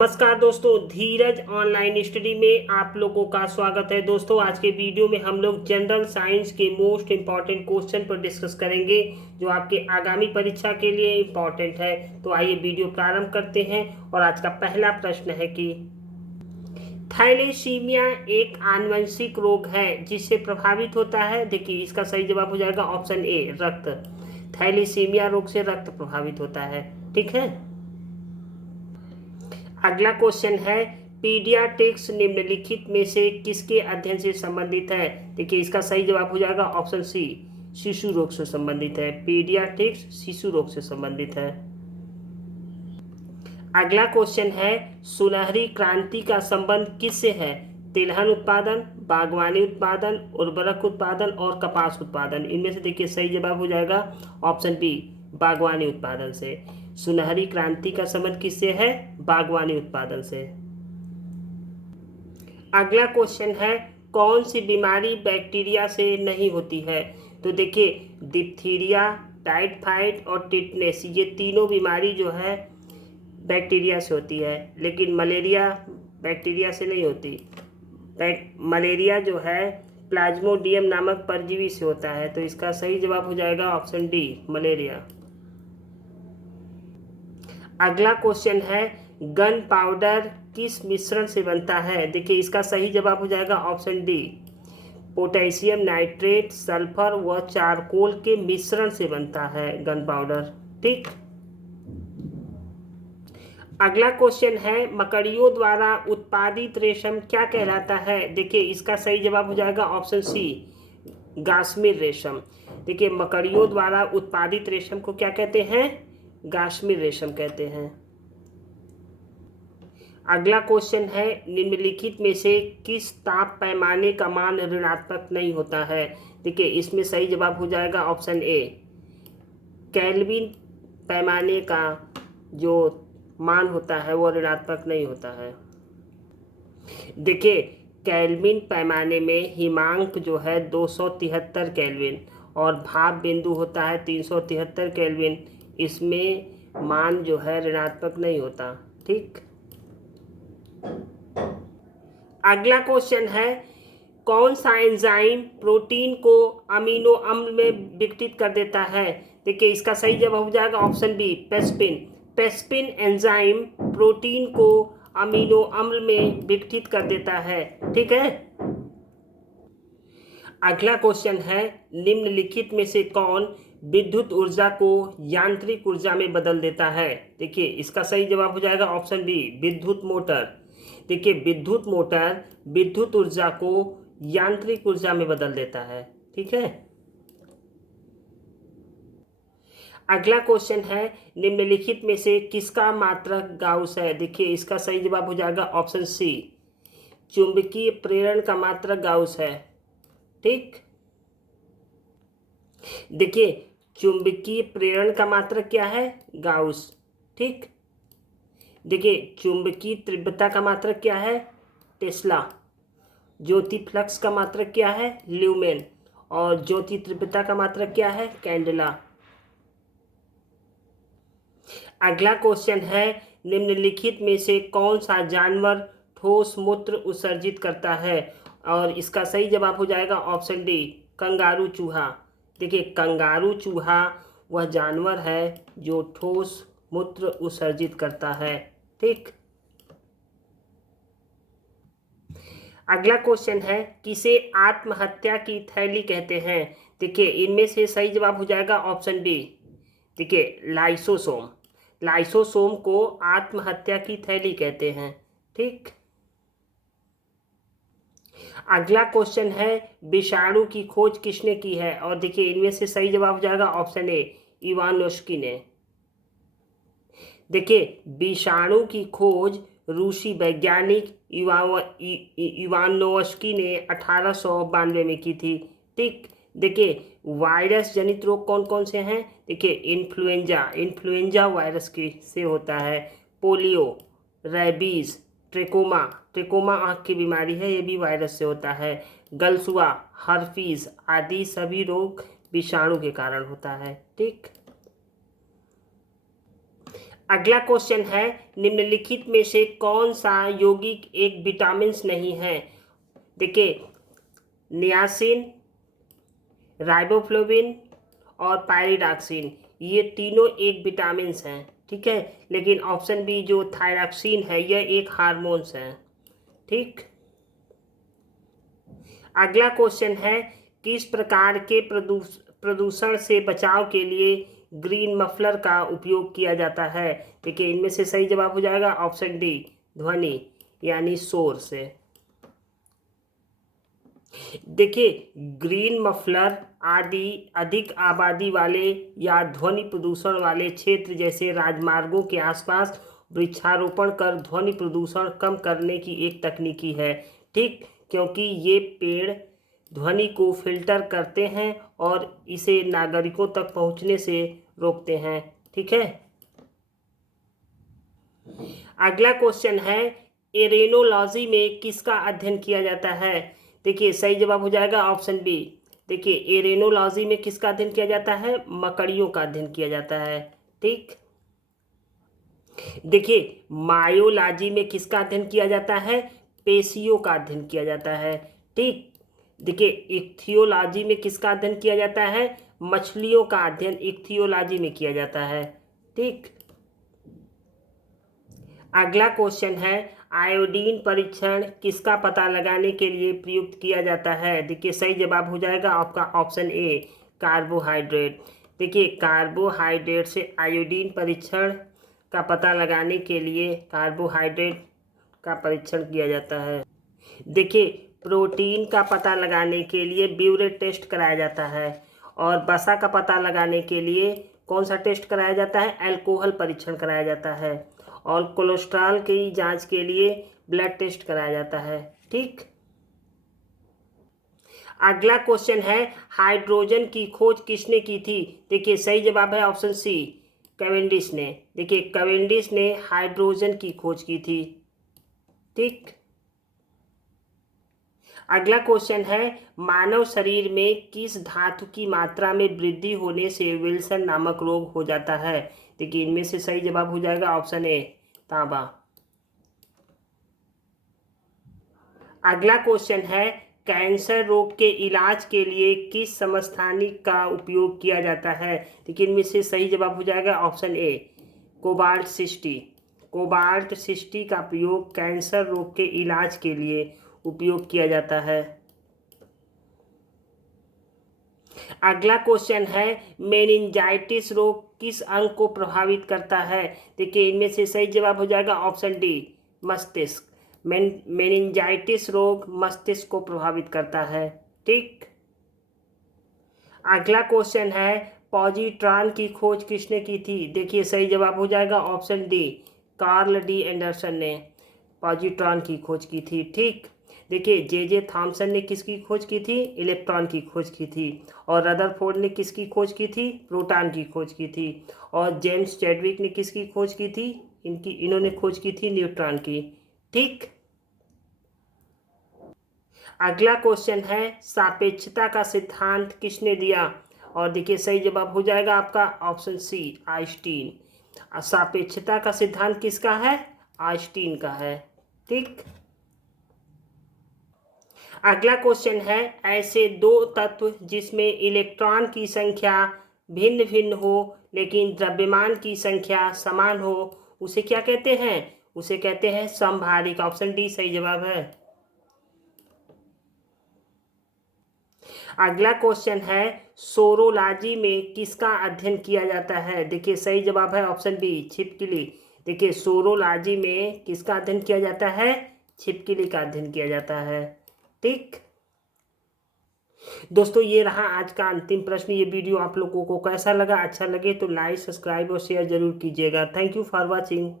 नमस्कार दोस्तों, धीरज online study में आप लोगों का स्वागत है। दोस्तों, आज के वीडियो में हम लोग जनरल साइंस के मोस्ट इम्पॉर्टेंट क्वेश्चन पर डिस्कस करेंगे जो आपके आगामी परीक्षा के लिए इम्पॉर्टेंट है। तो आइए वीडियो प्रारंभ करते हैं। और आज का पहला प्रश्न है कि थैलेसीमिया एक आनुवंशिक रोग है जिससे प्रभावित होता है। देखिए, इसका सही जवाब हो जाएगा ऑप्शन ए, रक्त। थैलेसीमिया रोग से रक्त प्रभावित होता है। ठीक है। अगला क्वेश्चन है, पीडियाट्रिक्स निम्नलिखित में से किसके अध्ययन से संबंधित है। देखिए, इसका सही जवाब हो जाएगा ऑप्शन सी, शिशु रोग से संबंधित है। पीडियाट्रिक्स शिशु रोग से संबंधित है। अगला क्वेश्चन है, सुनहरी क्रांति का संबंध किससे है। तिलहन उत्पादन, बागवानी उत्पादन, उर्वरक उत्पादन और कपास उत्पादन। इनमें से देखिए सही जवाब हो जाएगा ऑप्शन बी, बागवानी उत्पादन से। सुनहरी क्रांति का संबंध किससे है, बागवानी उत्पादन से। अगला क्वेश्चन है, कौन सी बीमारी बैक्टीरिया से नहीं होती है। तो देखिए, डिप्थीरिया, टाइफाइड और टिटनेस, ये तीनों बीमारी जो है बैक्टीरिया से होती है, लेकिन मलेरिया बैक्टीरिया से नहीं होती। मलेरिया जो है प्लाज्मोडियम नामक परजीवी से होता है। तो इसका सही जवाब हो जाएगा ऑप्शन डी, मलेरिया। अगला क्वेश्चन है, गन पाउडर किस मिश्रण से बनता है। देखिए, इसका सही जवाब हो जाएगा option D, potassium nitrate, sulphur व चारकोल के मिश्रण से बनता है गन पाउडर। ठीक। अगला क्वेश्चन है, मकड़ियों द्वारा उत्पादित रेशम क्या कहलाता है। देखिए, इसका सही जवाब हो जाएगा ऑप्शन सी, गाश्मीर रेशम। देखिए, मकड़ियों द्वारा उत्पादित रेशम को क्या कहते हैं, गाश्मीर रेशम कहते हैं। अगला क्वेश्चन है, निम्नलिखित में से किस ताप पैमाने का मान ऋणात्मक नहीं होता है। देखिए, इसमें सही जवाब हो जाएगा ऑप्शन ए, केल्विन पैमाने का जो मान होता है वो ऋणात्मक नहीं होता है। देखिए, केल्विन पैमाने में हिमांक जो है 273 केल्विन और भाप बिंदु होता है 373 केल्विन। इसमें मान जो है ऋणात्मक नहीं होता। ठीक। अगला क्वेश्चन है, कौन सा एंजाइम प्रोटीन को अमीनो अम्ल में विघटित कर देता है। देखिए, इसका सही जवाब हो जाएगा ऑप्शन बी, पेस्पिन। पेस्पिन एंजाइम प्रोटीन को अमीनो अम्ल में विघटित कर देता है। ठीक है। अगला क्वेश्चन है, निम्नलिखित में से कौन विद्युत ऊर्जा को यांत्रिक ऊर्जा में बदल देता है। देखिए, इसका सही जवाब हो जाएगा ऑप्शन बी, विद्युत मोटर। देखिए, विद्युत मोटर विद्युत ऊर्जा को यांत्रिक ऊर्जा में बदल देता है। ठीक है। अगला क्वेश्चन है, निम्नलिखित में से किसका मात्रक गाउस है। देखिए, इसका सही जवाब हो जाएगा ऑप्शन सी, चुंबकीय प्रेरण का मात्रक गाउस है। ठीक। देखिए, चुंबकीय प्रेरण का मात्रक क्या है, गाउस। ठीक। देखिए, चुंबकीय तीव्रता का मात्रक क्या है, टेस्ला। ज्योति फ्लक्स का मात्रक क्या है, ल्यूमेन। और ज्योति तीव्रता का मात्रक क्या है, कैंडेला। अगला क्वेश्चन है, निम्नलिखित में से कौन सा जानवर ठोस मूत्र उत्सर्जित करता है। और इसका सही जवाब हो जाएगा ऑप्शन डी, कंगारू चूहा। देखिए, कंगारू चूहा वह जानवर है जो ठोस मूत्र उत्सर्जित करता है। ठीक। अगला क्वेश्चन है, किसे आत्महत्या की थैली कहते हैं। देखिए, इनमें से सही जवाब हो जाएगा ऑप्शन डी। देखिए, लाइसोसोम। लाइसोसोम को आत्महत्या की थैली कहते हैं। ठीक। अगला क्वेश्चन है, विषाणु की खोज किसने की है। और देखिए, इनमें से सही जवाब हो जाएगा ऑप्शन ए, इवानोस्की ने। देखिए, विषाणु की खोज रूसी वैज्ञानिक इवानोस्की ने 1892 में की थी। ठीक। देखिए, वायरस जनित रोग कौन कौन से हैं। देखिए, इन्फ्लुएंजा वायरस की से होता है। पोलियो, रेबीज, ट्रेकोमा, ट्रेकोमा आँख की बीमारी है, ये भी वायरस से होता है। गलसुआ, हर्पीज आदि सभी रोग विषाणु के कारण होता है। ठीक। अगला क्वेश्चन है, निम्नलिखित में से कौन सा यौगिक एक विटामिन नहीं है? देखिए, नियासिन, राइबोफ्लोविन और पायरिडॉक्सिन, ये तीनों एक विटामिन हैं, ठीक है। लेकिन ऑप्शन बी जो थायरॉक्सिन है यह एक हार्मोन्स है, ठीक। अगला क्वेश्चन है, किस प्रकार के प्रदूषण से बचाव के लिए ग्रीन मफलर का उपयोग किया जाता है? देखिए, इनमें से सही जवाब हो जाएगा ऑप्शन डी, ध्वनि यानी शोर से। देखिए, ग्रीन मफलर आदि अधिक आबादी वाले या ध्वनि प्रदूषण वाले क्षेत्र जैसे राजमार्गों के आसपास वृक्षारोपण कर ध्वनि प्रदूषण कम करने की एक तकनीकी है, ठीक। क्योंकि ये पेड़ ध्वनि को फिल्टर करते हैं और इसे नागरिकों तक पहुंचने से रोकते हैं, ठीक है। अगला क्वेश्चन है, एरेनोलॉजी में किसका अध्ययन किया जाता है? देखिए, सही जवाब हो जाएगा ऑप्शन बी। देखिए, एरेनोलॉजी में किसका अध्ययन किया जाता है? मकड़ियों का अध्ययन किया जाता है, ठीक। देखिए, मायोलॉजी में किसका अध्ययन किया जाता है? पेशियों का अध्ययन किया जाता है, ठीक। देखिए, इक्थियोलॉजी में किसका अध्ययन किया जाता है? मछलियों का अध्ययन इक्थियोलॉजी में किया जाता है, ठीक। अगला क्वेश्चन है, आयोडीन परीक्षण किसका पता लगाने के लिए प्रयुक्त किया जाता है? देखिए, सही जवाब हो जाएगा आपका ऑप्शन ए, कार्बोहाइड्रेट। देखिए, कार्बोहाइड्रेट से आयोडीन परीक्षण का पता लगाने के लिए कार्बोहाइड्रेट का परीक्षण किया जाता है। देखिए, प्रोटीन का पता लगाने के लिए ब्यूरेट टेस्ट कराया जाता है और वसा का पता लगाने के लिए कौन सा टेस्ट कराया जाता है? अल्कोहल परीक्षण कराया जाता है और कोलेस्ट्रॉल की जांच के लिए ब्लड टेस्ट कराया जाता है, ठीक। अगला क्वेश्चन है, हाइड्रोजन की खोज किसने की थी? देखिए, सही जवाब है ऑप्शन सी, कैवेंडिश ने। देखिए, कैवेंडिश ने हाइड्रोजन की खोज की थी, ठीक। अगला क्वेश्चन है, मानव शरीर में किस धातु की मात्रा में वृद्धि होने से विल्सन नामक रोग हो जाता है? देखिए, इनमें से सही जवाब हो जाएगा ऑप्शन ए, तांबा। अगला क्वेश्चन है, कैंसर रोग के इलाज के लिए किस समस्थानिक का उपयोग किया जाता है? देखिए, इनमें से सही जवाब हो जाएगा ऑप्शन ए, कोबाल्ट 60। कोबाल्ट 60 का प्रयोग कैंसर रोग के इलाज के लिए उपयोग किया जाता है। अगला क्वेश्चन है, मेनिंजाइटिस रोग किस अंग को प्रभावित करता है? देखिए, इनमें से सही जवाब हो जाएगा ऑप्शन डी, मस्तिष्क। मेनिंजाइटिस रोग मस्तिष्क को प्रभावित करता है, ठीक। अगला क्वेश्चन है, पॉजिट्रॉन की खोज किसने की थी? देखिए, सही जवाब हो जाएगा option D, Carl D Anderson ने पॉजिट्रॉन की खोज की थी, ठीक। देखिए, जे थॉमसन ने किसकी खोज की थी? इलेक्ट्रॉन की खोज की थी। और रदरफोर्ड ने किसकी खोज की थी? प्रोटॉन की खोज की थी। और जेम्स चैडविक ने किसकी खोज की थी? इन्होंने खोज की थी न्यूट्रॉन की, ठीक। अगला क्वेश्चन है, सापेक्षता का सिद्धांत किसने दिया? और देखिए, सही जवाब हो जाएगा आपका ऑप्शन सी, आइंस्टीन। सापेक्षता का सिद्धांत किसका है? आइंस्टीन का है, ठीक। अगला क्वेश्चन है, ऐसे दो तत्व जिसमें इलेक्ट्रॉन की संख्या भिन्न भिन्न हो लेकिन द्रव्यमान की संख्या समान हो, उसे क्या कहते हैं? उसे कहते हैं समभारिक। ऑप्शन डी सही जवाब है। अगला क्वेश्चन है, सोरोलॉजी में किसका अध्ययन किया जाता है? देखिए, सही जवाब है ऑप्शन बी, छिपकली। देखिए, सोरोलॉजी में किसका अध्ययन किया जाता है? छिपकली का अध्ययन किया जाता है, ठीक। दोस्तों, ये रहा आज का अंतिम प्रश्न। ये वीडियो आप लोगों को कैसा लगा? अच्छा लगे तो लाइक, सब्सक्राइब और शेयर जरूर कीजिएगा। Thank you for watching.